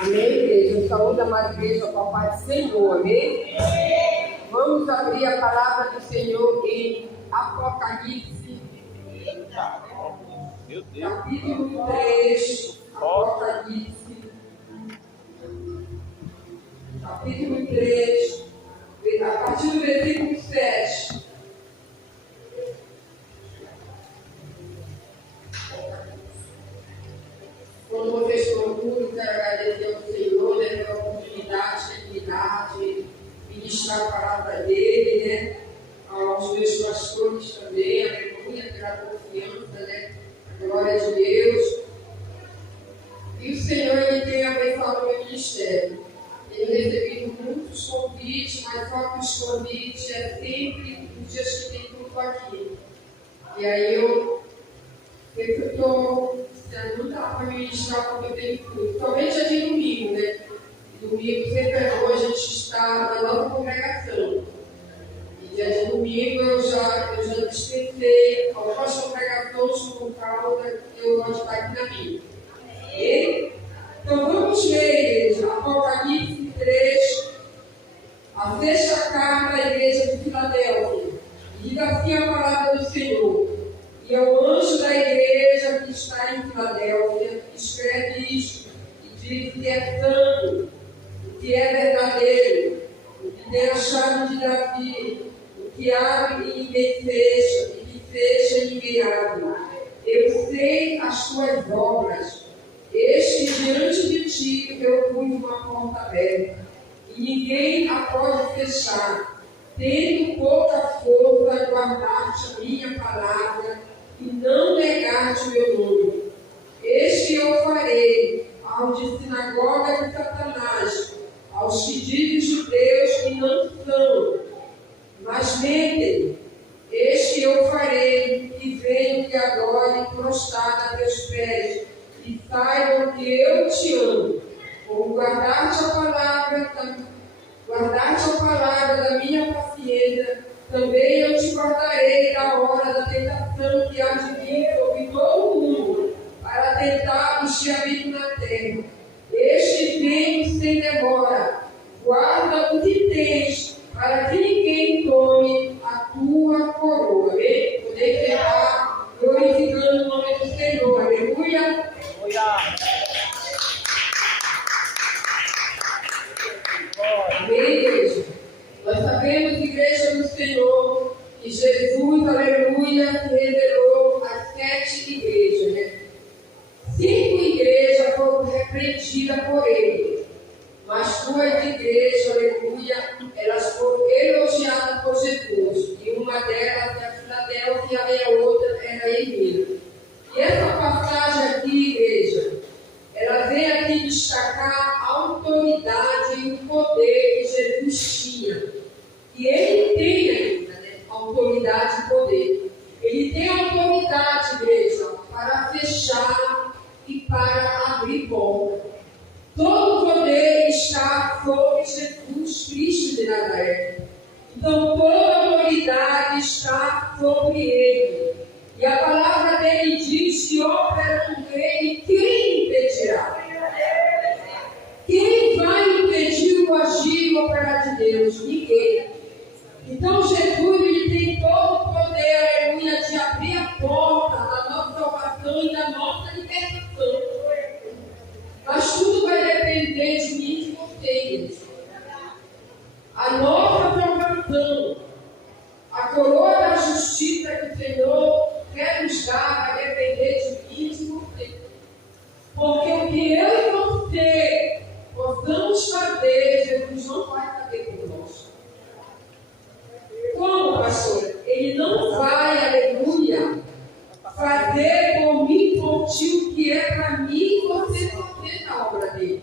Amém, igreja? Saúde, amada igreja, com a paz do Senhor, amém? Vamos abrir a palavra do Senhor em Apocalipse, capítulo 3, Apocalipse, capítulo 3, a partir do versículo 7. Quando vocês procuram, quero agradecer ao Senhor, né, pela oportunidade que Ele dá de ministrar a palavra dele, né, aos meus pastores também, aleluia, pela confiança, né, a glória de Deus. E o Senhor, Ele tem abençoado o meu ministério. Tenho recebido muitos convites, mas só que os convites é sempre nos dias que tem culto aqui. E aí eu estou. Não dá para ministrar porque eu tenho tudo. Somente é de domingo, né? Domingo sempre é bom a gente estar na nossa congregação. E dia de domingo eu já dispensei algumas congregações por causa que eu gosto de estar aqui na minha. E, então vamos ler, igreja, Apocalipse 3, a sexta carta da igreja de Filadélfia. E diz assim a palavra do Senhor. E ao anjo da igreja que está em Filadélfia, escreve isto, e diz que é santo, o que é verdadeiro, o que tem a chave de Davi, o que abre e ninguém fecha, e que fecha e ninguém abre. Eu sei as tuas obras, eis que diante de ti eu pus uma porta aberta, e ninguém a pode fechar, tendo pouca força guardar-te a minha palavra, e não negar-te o meu nome. Este eu farei aos de sinagoga de Satanás, aos que dizem judeus e não são, mas mentem. Este eu farei que venham que adorem prostrado a teus pés, e saibam que eu te amo. Como guardar-te a palavra da minha paciência, também eu te guardarei da hora da tentação que há de vir sobre todo o mundo, para tentar os que habitam na terra. Este vem sem demora. Guarda o que tens, para que ninguém tome a tua coroa. Amém? Poder estar glorificando o nome do Senhor. Aleluia. Amém, igreja? Nós sabemos, igreja do Senhor, que Jesus, aleluia, revelou as 7 igrejas, né? 5 igrejas foram repreendidas por ele, mas 2 igrejas, aleluia, elas foram elogiadas por Jesus. E uma delas é a Filadélfia e a outra era a Emília. E essa passagem aqui, igreja, ela vem aqui destacar a autoridade e o poder que Jesus tinha. E ele tem ainda, né, autoridade e poder. Ele tem autoridade, igreja, para fechar e para abrir porta. Todo o poder está sobre Jesus Cristo de Nazaré. Então, toda a autoridade está sobre ele. E a palavra dele diz que operando ele, quem impedirá? Quem vai impedir o agir e o operar de Deus? Ninguém. Então Jesus, ele tem todo o poder, aleluia, de abrir a porta da nossa salvação e da nossa libertação. Mas tudo vai depender de mim e de vocês. A nossa salvação, a coroa da justiça que o Senhor quer nos dar, vai depender de mim e de vocês. Porque o que eu e você possamos fazer, Jesus não vai fazer por nós. Como, pastor? Ele não vai, aleluia, fazer por mim, por ti, o que é para mim e você fazer na obra dele.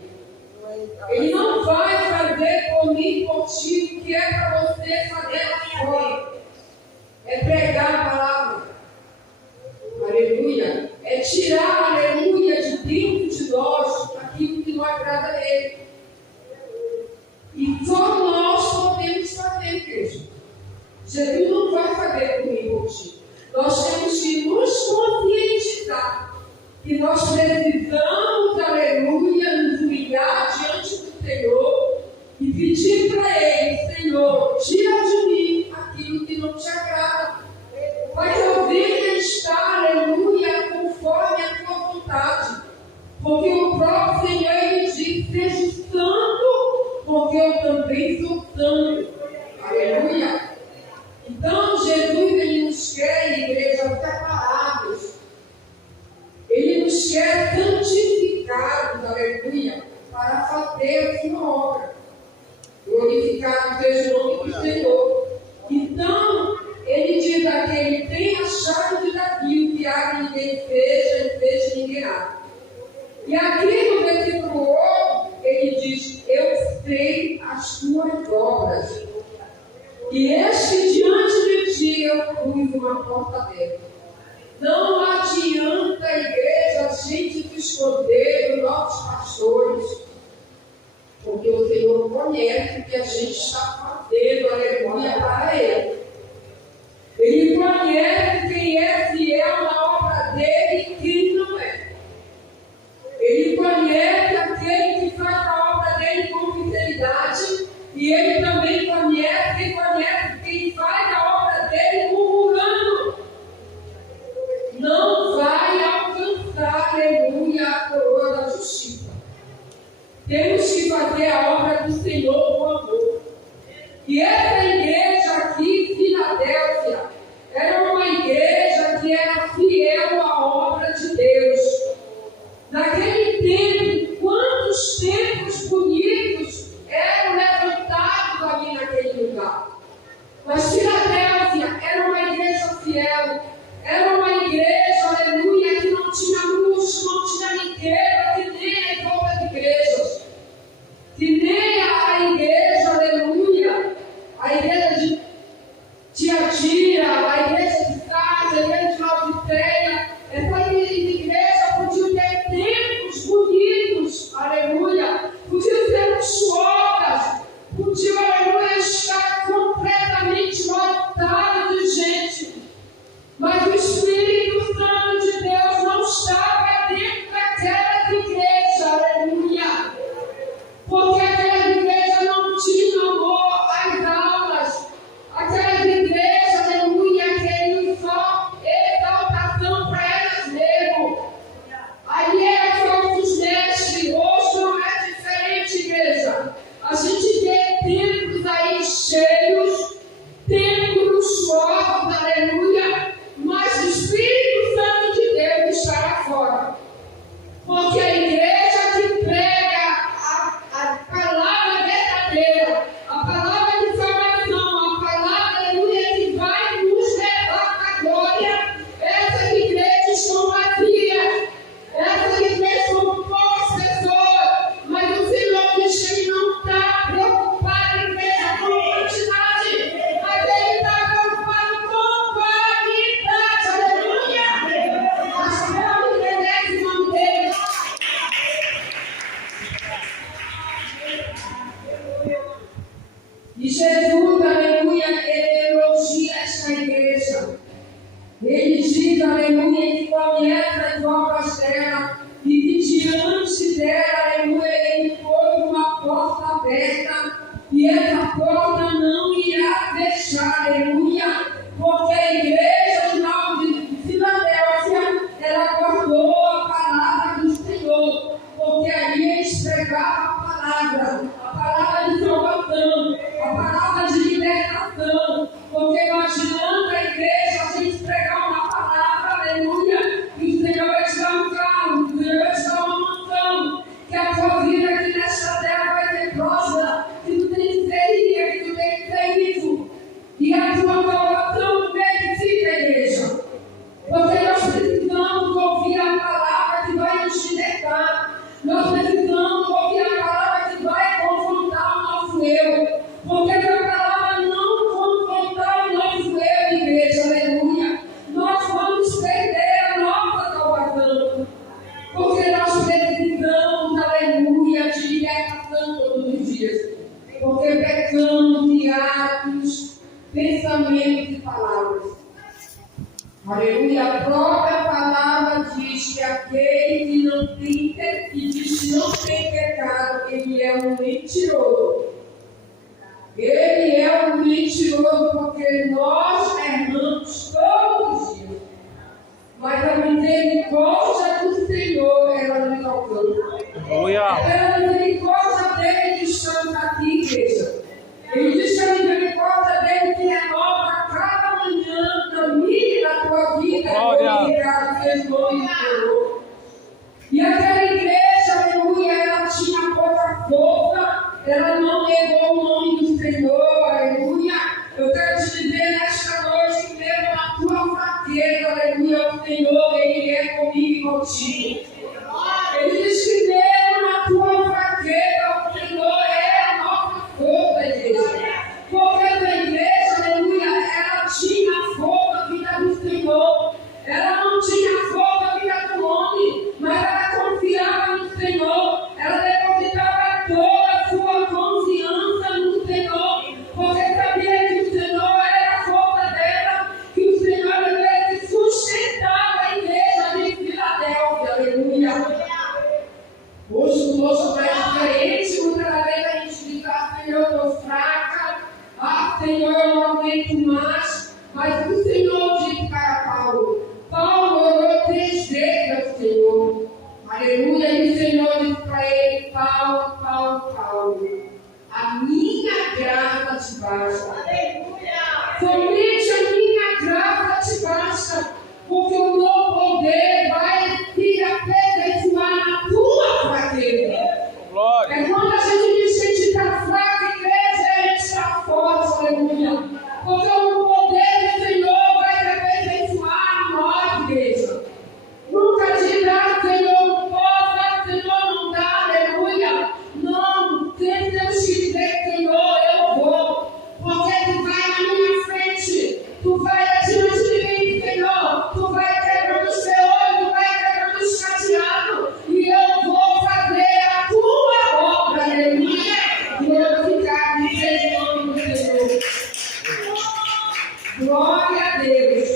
Ele não vai fazer por mim, por ti, o que é para você fazer lá fora. É pregar a palavra. Aleluia. É tirar, aleluia, de dentro de nós aquilo que não agrada a ele. E só nós podemos fazer, igreja. Jesus não vai fazer por mim e por ti. Nós temos que nos conscientizar que nós precisamos, aleluia, nos Porque o próprio Senhor ele diz: seja santo, porque eu também sou santo. Aleluia! Então, Jesus ele nos quer, igreja, separados. Ele nos quer santificados, aleluia, para fazer a sua obra. Glorificado seja o nome do Senhor. Então, ele diz aqui: ele tem a chave de Davi, o que abre ninguém fecha, e fecha ninguém abre. E aqui no versículo 8, ele diz: eu sei as tuas obras, e eis que diante de ti eu pus uma porta aberta. Não adianta, igreja, a gente se esconder dos nossos pastores, porque o Senhor conhece o que a gente está fazendo, aleluia, para Ele. Ele conhece quem é fiel na obra dele e quem não é. Ele conhece aquele que faz a obra dele com sinceridade, e ele também conhece quem faz a obra dele murmurando. Não vai alcançar, aleluia, a coroa da justiça. Temos que fazer a obra do Senhor com amor. E essa igreja aqui, Filadélfia, era uma igreja que era fiel à obra de Deus. Naquele tempo, quantos templos bonitos eram levantados ali naquele lugar. Mas Filadélfia era uma igreja fiel, era uma igreja, aleluia, que não tinha luxo, não tinha riqueza, que nem as outras igrejas. Que nem a igreja, aleluia, a igreja de Tiatira, a igreja de Sardes, a igreja de Laodiceia, essa igreja podia ter templos bonitos, aleluia, podiam ser luxuosas, podiam, aleluia, estar completamente lotadas de gente, mas o Espírito Santo de Deus não estava dentro daquela igreja, aleluia, porque aquela igreja não tinha amor às almas, aquela igreja, aleluia, queria só exaltação para elas mesmas. Ali era falsos mestres, hoje não é diferente, igreja. A gente vê templos aí cheios, templos luxuosos, aleluia, mas o Espírito Santo de Deus está lá fora. Porque a igreja que prega a palavra verdadeira, a palavra de salvação, a palavra, aleluia, que vai nos levar à glória, essas igrejas estão vazias, essas igrejas são poucas pessoas, mas o Senhor diz que Ele não está preocupado em igreja com quantidade, mas Ele está preocupado com qualidade, aleluia! As portas obedecem o nome dele. E Jesus, aleluia, ele elogia esta igreja. Ele diz, aleluia, que conhece as obras dela e que diante dela, aleluia, ele pôs uma porta aberta e essa porta não irá fechar, aleluia, porque a igreja de Filadélfia, ela guardou a palavra do Senhor, porque ali eles pregavam a palavra de salvação, a palavra de libertação, porque não adianta a igreja a gente pregar uma palavra, aleluia, e o Senhor vai te dar um carro, o Senhor vai te dar uma mansão, que a tua vida aqui nesta terra vai ser próspera, que tu tem que ser rica, que tu tem que ser rico, e a tua salvação verifica, igreja, porque nós precisamos ouvir a palavra que vai nos libertar, nós precisamos ouvir a palavra que vai confrontar o nosso eu, porque se a palavra não confrontar o nosso eu, igreja, aleluia, nós vamos perder a nossa salvação, porque nós precisamos, aleluia, de libertação todos os dias, porque pecamos de atos, pensamentos e palavras. Aleluia, a própria palavra diz que aquele que não tem pecado, ele é um mentiroso. Ele é um mentiroso porque nós erramos todos os dias. Mas a misericórdia do Senhor, ela nos alcança. alcança. Aleluia. É pela misericórdia dele que estamos aqui, igreja. Ele diz que a misericórdia dele que renova a cada manhã, caminhe na tua vida, glorificado seja o nome do Senhor. E aquela igreja, aleluia, ela tinha pouca força, ela não negou o nome do Senhor, aleluia. Eu quero te dizer nesta noite que mesmo na tua fraqueza, aleluia, o Senhor, Ele é comigo e contigo. Ele diz que mesmo na tua fraqueza, o Senhor é a nossa força, igreja. Porque a igreja, aleluia, ela tinha a força da vida do Senhor. Ela não tinha a força da vida do homem, mas ela confiava no Senhor. Ela depositava toda a sua confiança no Senhor. Porque sabia que o Senhor era a força dela, que o Senhor às vezes sustentava a igreja de Filadélfia, aleluia. Hoje o nosso é diferente, muitas vezes a gente diz, Senhor, eu estou fraca, Senhor, eu não aguento mais, mas o Senhor disse para Paulo orou 3 vezes ao Senhor, aleluia, e o Senhor disse para ele, Paulo, a minha graça te basta, aleluia, somente a minha graça te basta, porque o meu poder vai se aperfeiçoar na tua fraqueza. Glória. É quando a gente diz que a gente está fraco, igreja, a gente está forte, aleluia. Porque o poder do Senhor vai se aperfeiçoar em nós, igreja. Nunca dirá, Senhor, não posso, Senhor, não dá, aleluia. Não, sempre temos que dizer, Senhor, eu vou. Porque tu vai na minha frente, tu vai adiante de mim, Senhor. Tu vai quebrando os teus, tu vai quebrando os cadeados. E eu vou fazer a tua obra, aleluia. Glorificado seja o nome do Senhor. Glória a Deus.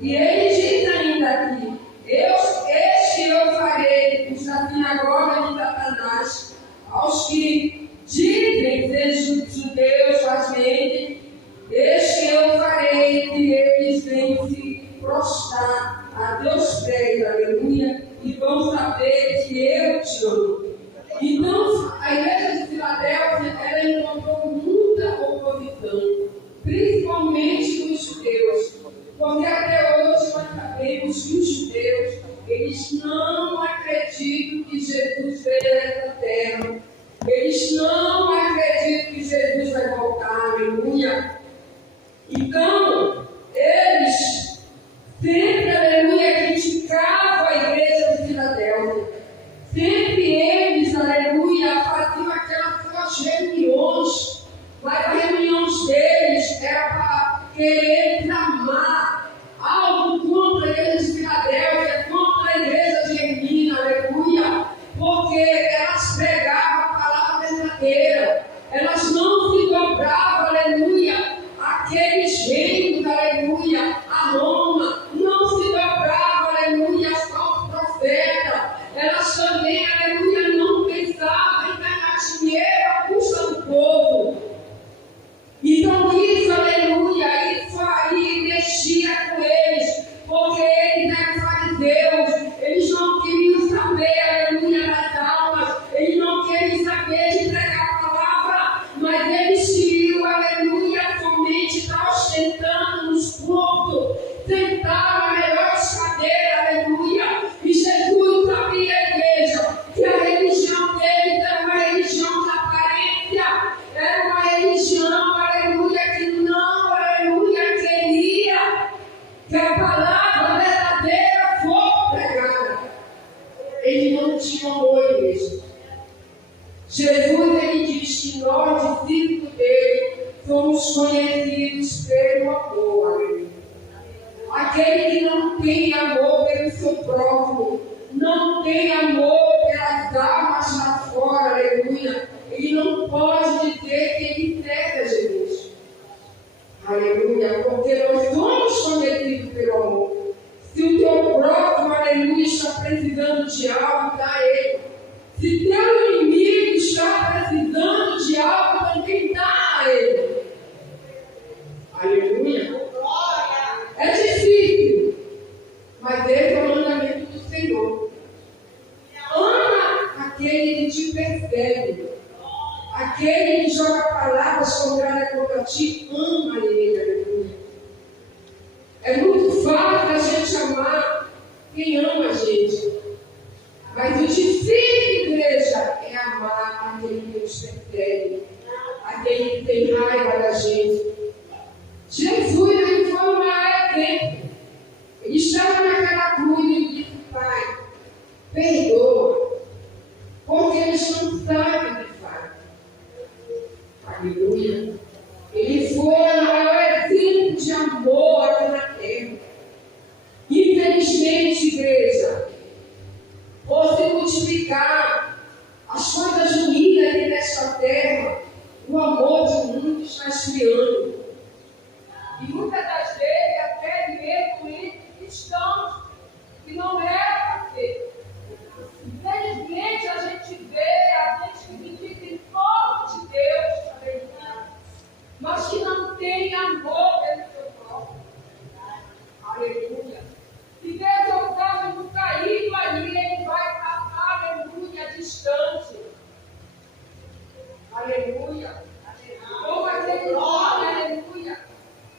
E ele diz ainda aqui, este eu farei os da sinagoga de Satanás, aos que dizem ser judeus fazem, este eu farei que eles venham se prostrar a teus pés, aleluia, e vão saber que eu te amo. Então, a igreja de Filadélfia, ela encontrou muita oposição, principalmente dos judeus, porque até hoje nós sabemos que os judeus, eles não acreditam que Jesus veio nessa terra, eles não acreditam que Jesus vai voltar, aleluia. Então, eles sempre, aleluia, criticavam a igreja de Filadélfia. Sempre eles, aleluia, faziam aquelas suas reuniões, mas as reuniões deles era para querer tramar algo contra a igreja de Filadélfia, contra a igreja de Hermina, aleluia, porque elas pregavam a palavra verdadeira, elas não se dobravam, aleluia, aqueles reinos, aleluia, a Roma, não se dobravam, aleluia, aos falsos profetas, elas também, aleluia, não pensavam em ganhar dinheiro à custa do povo. Então isso, aleluia, isso aí mexia com eles, porque eles eram fariseus, eles não queriam saber, aleluia, das almas, eles não queriam saber de pregar a palavra, mas eles queriam, aleluia, somente estar ostentando nos cultos, sentar na melhores cadeiras, aleluia, e Jesus sabia, igreja, que a religião deles era uma religião de aparência, era uma religião, aleluia, que não, aleluia, queria que a palavra verdadeira fosse pregada. Ele não tinha amor, igreja. Jesus, ele diz que nós, discípulos dele, somos conhecidos pelo amor, aleluia. Aquele que não tem amor pelo seu próximo, não tem amor pelas almas lá fora, aleluia, ele não pode dizer que ele segue a Jesus. Aleluia, porque nós somos conhecidos pelo amor. Se o teu próximo, aleluia, está precisando de algo, dá ele. Se teu inimigo está precisando de algo, também dá a ele. Aleluia. É difícil, mas esse é o mandamento Aquele que joga palavras contrárias contra ti, ama ele, aleluia. É muito fácil a gente amar quem ama a gente. Mas o difícil, igreja, é amar aquele que nos persegue, aquele que tem raiva da gente. Jesus, ele foi um exemplo. Ele estava naquela cruz e disse: Pai, perdoa, porque eles não sabem o que fazem. Aleluia. Ele foi o maior exemplo de amor aqui na terra. Infelizmente, igreja, por se multiplicar as coisas ruins aqui nesta terra, o amor de muitos está esfriando. E muitas das vezes, até mesmo entre cristãos, que não é para ser. Infelizmente, a gente vê, a gente que acredita em nome de Deus, aleluia, mas que não tem amor pelo seu próprio. Aleluia. Se Deus é o caso do caído ali, ele vai passar, aleluia, distante. Aleluia. Como aquele homem, aleluia,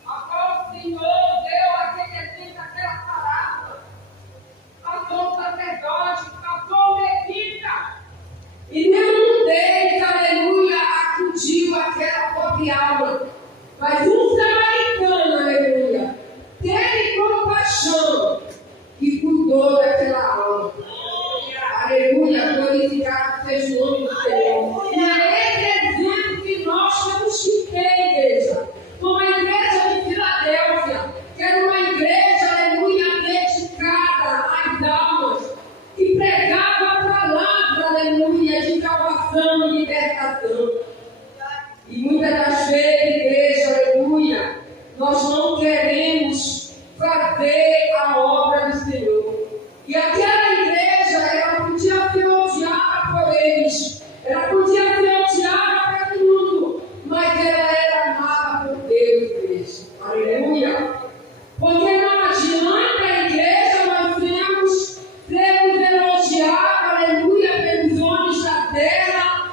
a qual o Senhor deu aquele exemplo, aquela parábola. Passou o sacerdote, passou o levita. E nenhum deles, aleluia, acudiu aquela pobre alma. Mas um samaritano, aleluia, teve compaixão e cuidou daquela alma. Aleluia, glorificado seja o nome do Senhor. E é esse exemplo que nós temos que ter, igreja. Como a igreja de Filadélfia, que era uma igreja, aleluia, dedicada às almas, que pregava a palavra, aleluia, de salvação e libertação. E muitas das vezes, igreja, aleluia, nós não queremos fazer a obra do Senhor. E aquela igreja, ela podia ser odiada por eles, ela podia ser odiada pelo mundo, mas ela era amada por Deus, igreja. Aleluia. Porque não adianta a igreja nós sermos elogiados, aleluia, pelos homens da terra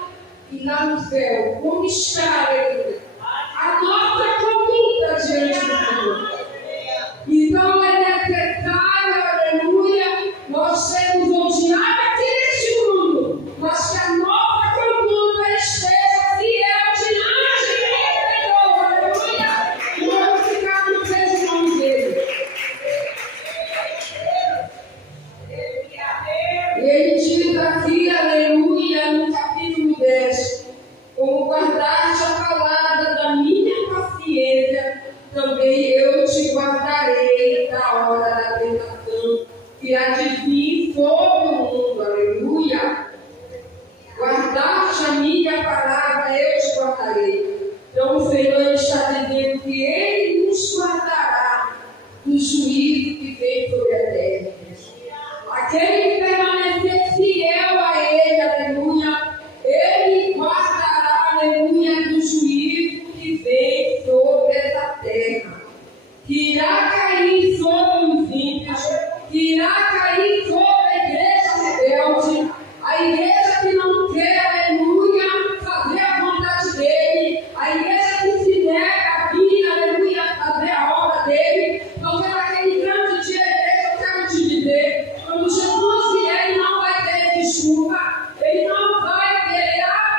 e lá no céu. Como está, aleluia, a nossa conduta diante do Senhor. Então é necessário, aleluia, nós sermos odiados aqui neste mundo, mas que a nossa conduta esteja fiel diante do Senhor, aleluia, glorificado seja o nome dele. E ele diz aqui, aleluia, no capítulo 10, como guardaste a palavra da minha paciência, também eu te guardarei da hora da tentação, que há de vir sobre o mundo, aleluia. Guardaste a minha palavra, eu te guardarei. Então o Senhor está dizendo que Ele nos guardará do juízo que vem sobre a terra. Aquele que permanecer fiel a Ele, aleluia, Ele guardará, aleluia, do juízo que vem sobre essa terra, que irá cair sobre os ímpios, que irá cair sobre a igreja rebelde, a igreja que não quer, aleluia, fazer a vontade dele, a igreja que se nega a vir, aleluia, fazer a obra dele. Porque naquele grande dia, a igreja, eu quero te dizer, quando Jesus vier, ele não vai ter desculpa, ele não vai ter,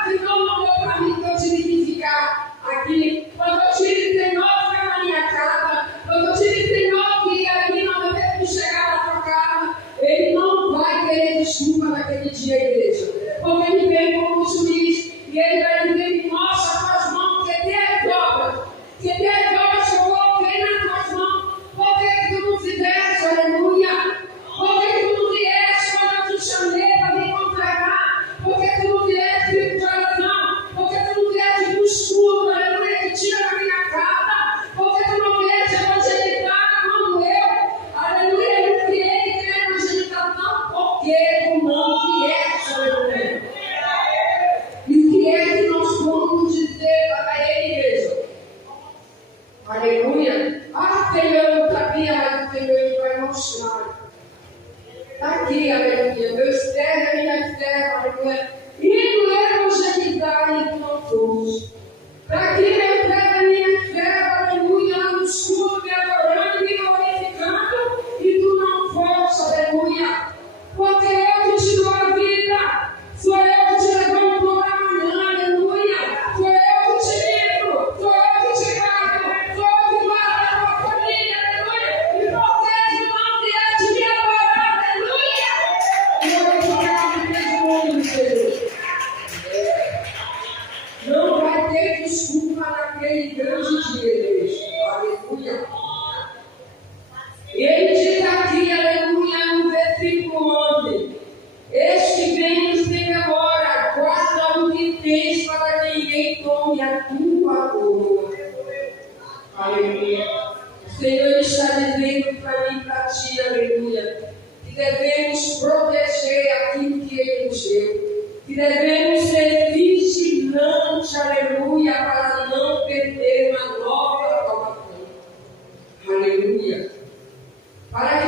Senhor, não deu para mim que eu tive que ficar aqui, quando eu tive que ter ficar na minha casa, quando eu tive que ter que ir ali, não vai ter que chegar na sua casa, ele não vai ter desculpa naquele dia, igreja, porque ele vem como juiz e ele vai dizer: mostra as tuas mãos, que tem as obras que eu coloquei nas tuas mãos, por que tu não fizeste, aleluia? Por que tu não vieste quando eu te chamei para me consagrar? Por que tu não vieste de oração? Por que tu não vieste do escuro, aleluia, que tira da minha casa? Por que tu não vieste evangelizar como eu? Aleluia, eu criei que é evangelização, porque tu não vieste, aleluia. E o que é que nós vamos dizer para ele, igreja? Aleluia. Senhor, eu não sabia, mas o Senhor ele vai mostrar. Está aqui, aleluia. Meus servos e minhas servas, aleluia. Indo evangelizar necessidade e tu não foste. Para que eu entregue a minha fé, aleluia, lá no escuro, me adorando e me glorificando, e tu não foste, aleluia. Porque eu que te dou a vida, sou eu que te levanto pela manhã, aleluia. Sou eu que te livro, sou eu que te guardo, sou eu que guardo a tua família, aleluia. E vocês não vier de me adorar, aleluia. E eu vou ficar no mundo, Senhor. Não vai ter desculpa naquele grande dia, Deus. Aleluia. Ele diz aqui, aleluia, no versículo 11: Este vem sem demora, guarda o que tens para que ninguém tome a tua coroa. Aleluia. O Senhor está dizendo para mim e para ti, aleluia, que devemos proteger aquilo que Ele nos deu. Que devemos ser vigilantes, aleluia, para não perder uma nova salvação. Aleluia. Para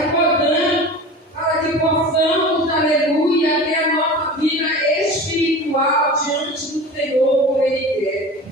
que possamos, aleluia, ter a nossa vida espiritual diante do Senhor como Ele quer.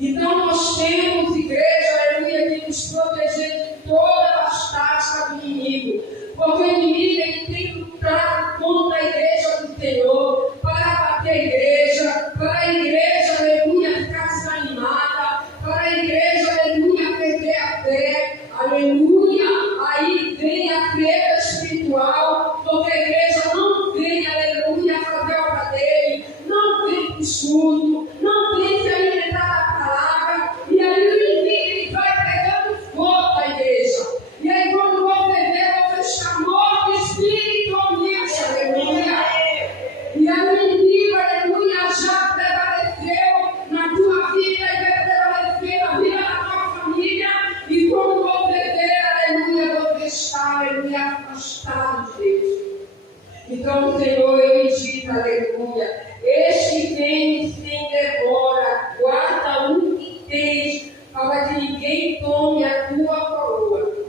Então nós temos, igreja, aleluia, que nos proteger de todas as táticas do inimigo. Porque o inimigo ele tem lutado contra a igreja do Senhor, para bater a igreja, para a igreja, aleluia, ficar desanimada, para a igreja, aleluia, perder a fé, aleluia. Aí vem a perda espiritual, porque a igreja não vem, aleluia, fazer a obra dele, não vem para o estudo, não vem se alimentar da palavra, e aí o inimigo ele vai pegando fogo da igreja. E aí quando você vê, você está morto espiritualmente, aleluia. E aí o inimigo, aleluia, já prevaleceu na tua vida e vai prevalecer na vida da tua família. E quando você vê, aleluia, você está, aleluia, afastado de Deus. Então o Senhor, ele diz, aleluia, este vem sem demora, guarda o que tens, para que ninguém tome a tua coroa.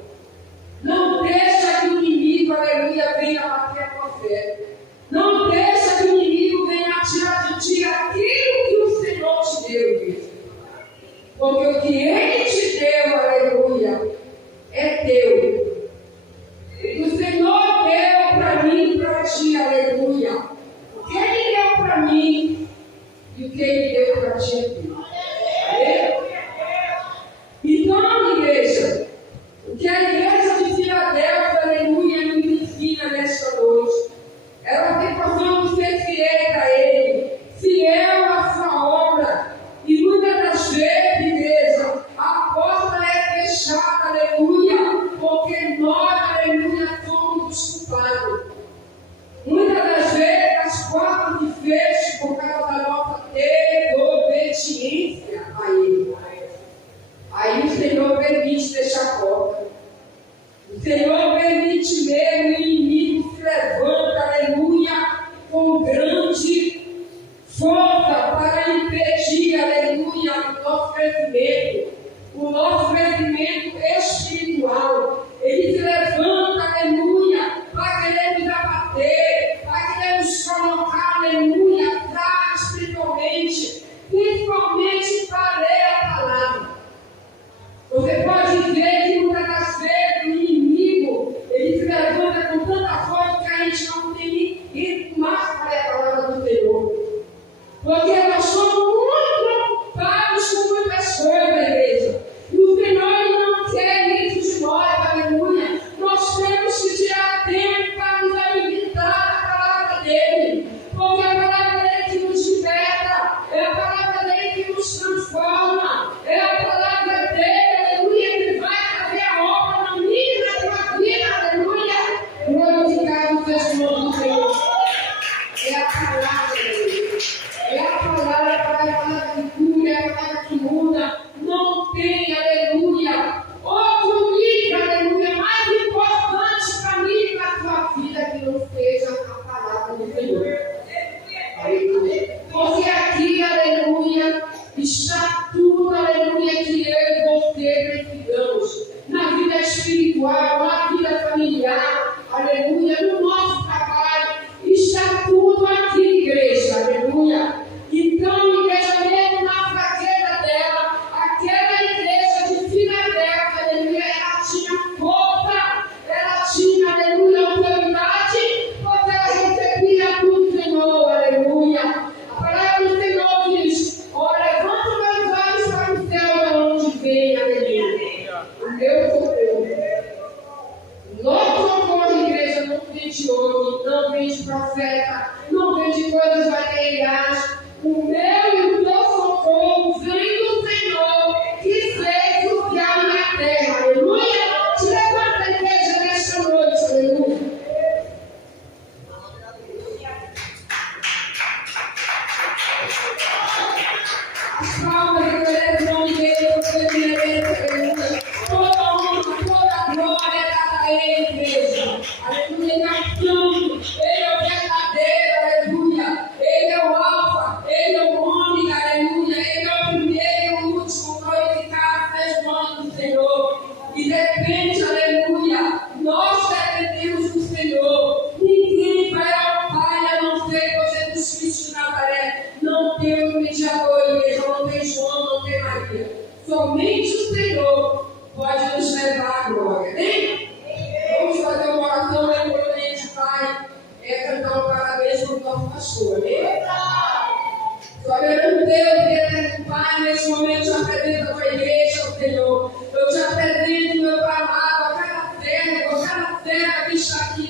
Não deixa que o inimigo, aleluia, venha bater a tua fé. Não deixa que o inimigo venha tirar de ti aquilo que o Senhor te deu, Deus. Porque o que Ele te deu, aleluia, é teu. E o Senhor deu para mim e para ti, aleluia. O que Ele deu para mim e o que Ele deu para ti é teu. Então, igreja, o que a igreja de Filadélfia, aleluia, nos ensina nesta noite, ela tem possamos ser fiéis a Ele, fiel à sua obra. E muitas das vezes, igreja, a porta é fechada, aleluia, porque nós, aleluia, somos os culpados. Muitas das vezes as portas se fecham por causa da nossa desobediência. Senhor, não vem de profeta, não vem de coisas materiais. O meu e o teu socorro vem do Senhor, que fez o céu e a terra. Aleluia! Te levanta a igreja nesta noite, aleluia! As palmas que eu nome dele, você merece, aleluia! Toda honra, toda glória é dada a ele, igreja. Aleluia! Ele é o santo, ele é o verdadeiro, aleluia! Ele é o alfa, ele é o ômega, aleluia! Ele é o primeiro e o último, glorificado seja o nome do Senhor. E depende, aleluia! Nós dependemos do Senhor. Ninguém vai ao Pai a não ser Jesus Cristo de Nazaré. Não tem um mediador, igreja, não tem João, não tem Maria. Somente o Senhor pode nos levar à glória, né? Vamos fazer uma oração reverente, Pai. Cantar um parabéns para o nosso pastor, né? Soberano Deus e eterno Pai, neste momento te apresento a tua igreja, Senhor. Eu te apresento, meu Pai amado, a cada servo que está aqui,